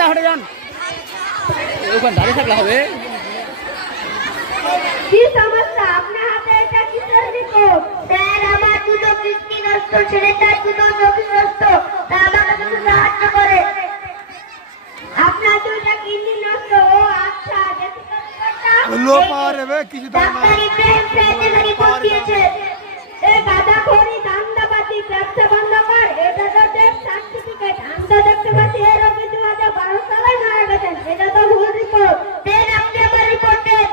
দা হটে যান। ওখানে দাঁড়িয়ে থাকলে হবে। কি সমস্যা? আপনার হাতে এটা কিসের রিপোর্ট? স্যার আমার দুটো কিডনি নষ্ট ছেলেটার দুটো চোখ নষ্ট তা আমাকে কিছু সাহায্য করে। আপনার দুটো কিডনি নষ্ট। ও আচ্ছা। লো পাওয়ার হবে কিছু তো ডাক্তার ইব্রাহিম সাহেব রিপোর্ট দিয়েছে। এ গাদা খড়ি ধান্দাবাজি ব্যবসা বন্ধ কর। এটা তো সার্টিফিকেট আমরা দেখতে পাচ্ছি এটা তো ভুল রিপোর্ট দেন আপনি আমার রিপোর্ট দেন।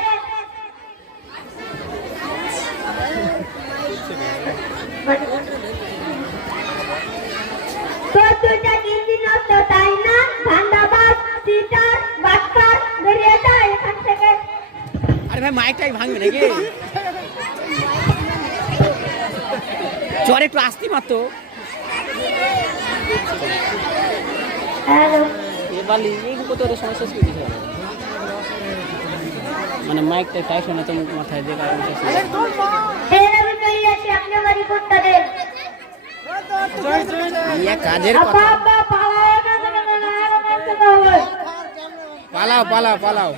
তোর দুইটা কিডনি নষ্ট তাই না? ধান্দাবাজ চিটার বাটপার বেরিয়ে এখান থেকে। আরে ভাই মাইকটাই ভাঙবে নাকি? চর একটু আসতি মাত্র হ্যালো। ওর সমস্যা ছিল কিছু হবে। মানে মাইকটা টাইট হয় না তো মাথায় দিয়ে কারণ দেন আমি বেরিয়ে আছি আপনি আমার রিপোর্টটা দেন ইয়া কাজের কথা। আপা পালাও পালাও। পালাও পালাও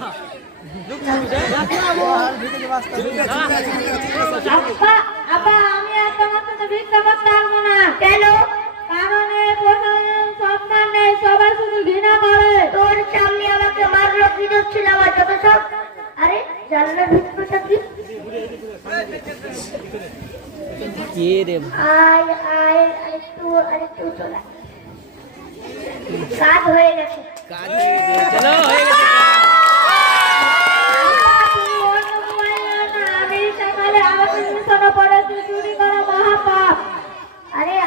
আপা আপা আমি ভিক্ষা করতে কি? কে রে? আয় আয় আরেকটু আরেকটু চলা। কাজ হয়ে গেছে। হয়ে গেছে। চলো হয়ে গেছে। হয়ে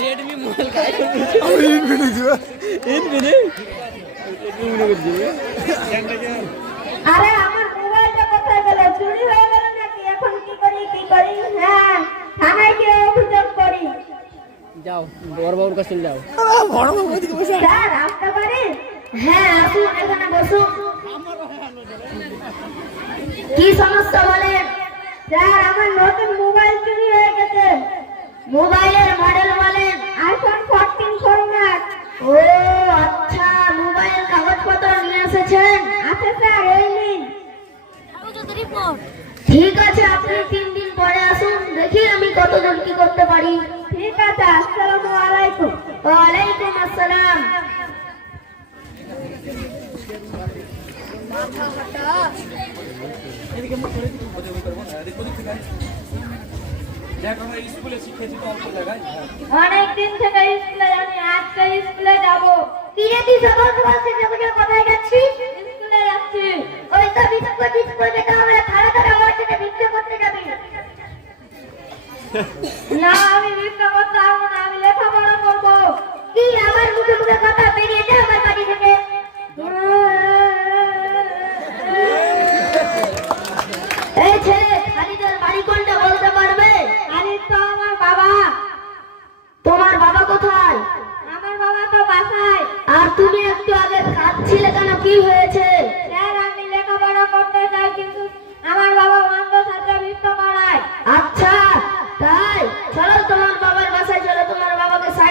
রেডমি মোবাইল কাজ আমি ইনফিনিক্স ইনফিনি আরে আমার মোবাইলটা কোথায় গেল? চুরি হয়ে গেল নাকি? এখন কি করি কি করি? হ্যাঁ থানায় গিয়ে অভিযোগ করি। যাও বড় বাবুর কাছে যাও। বড় বাবু এদিকে বসে স্যার আসতে পারি হ্যাঁ আসুন এখানে বসুন। কি সমস্যা বলেন? স্যার আমার নতুন মোবাইল চুরি হয়ে গেছে। মোবাইলের মডেল বলেন। আইফোন আছে আপনি তিন দিন পরে আসুন দেখি আমি কতজন কি করতে পারি। ঠিক আছে আসসালামু আলাইকুম। ওয়ালাইকুম আসসালাম। অনেক থেকে স্কুলে যাচ্ছি আজকে স্কুলে যাব। কি রে তুই সকাল সকাল থেকে কোথায় যাচ্ছিস? স্কুলে যাচ্ছি। ওই তো বিস্কুট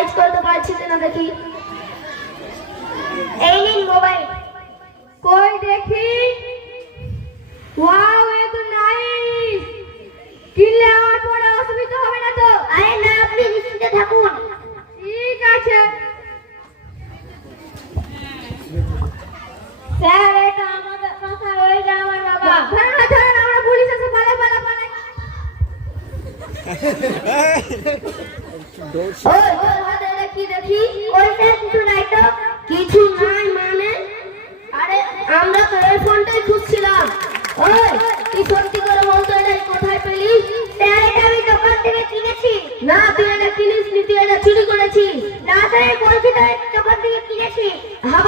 সাইজ করতে পারছি কিনা দেখি। এই নিন মোবাইল। কই দেখি? ওয়াও এ তো নাইস কিনলে আমার পরে অসুবিধা হবে না তো? আরে না আপনি নিশ্চিন্তে থাকুন। ঠিক আছে। স্যার এটা আমাদের কথা ওই যে আমার বাবা। ধরুন না ধরুন আমরা পুলিশ এসে পালা পালা পালা ওই ওই দেখি দেখি? ওইটা কিছু নাই তো। কিছু নাই মানে? আরে, আমরা তো ওই ফোনটাই খুঁজছিলাম। ওই, তুই সত্যি করে বলতো এটা কোথায় পেলি? এটা আমি দোকান থেকে কিনেছি। না, তুই এটা কিনিস নি তুই এটা চুরি করেছিস। না তাই বলছি তো দোকান থেকে কিনেছি। হ্যাঁ,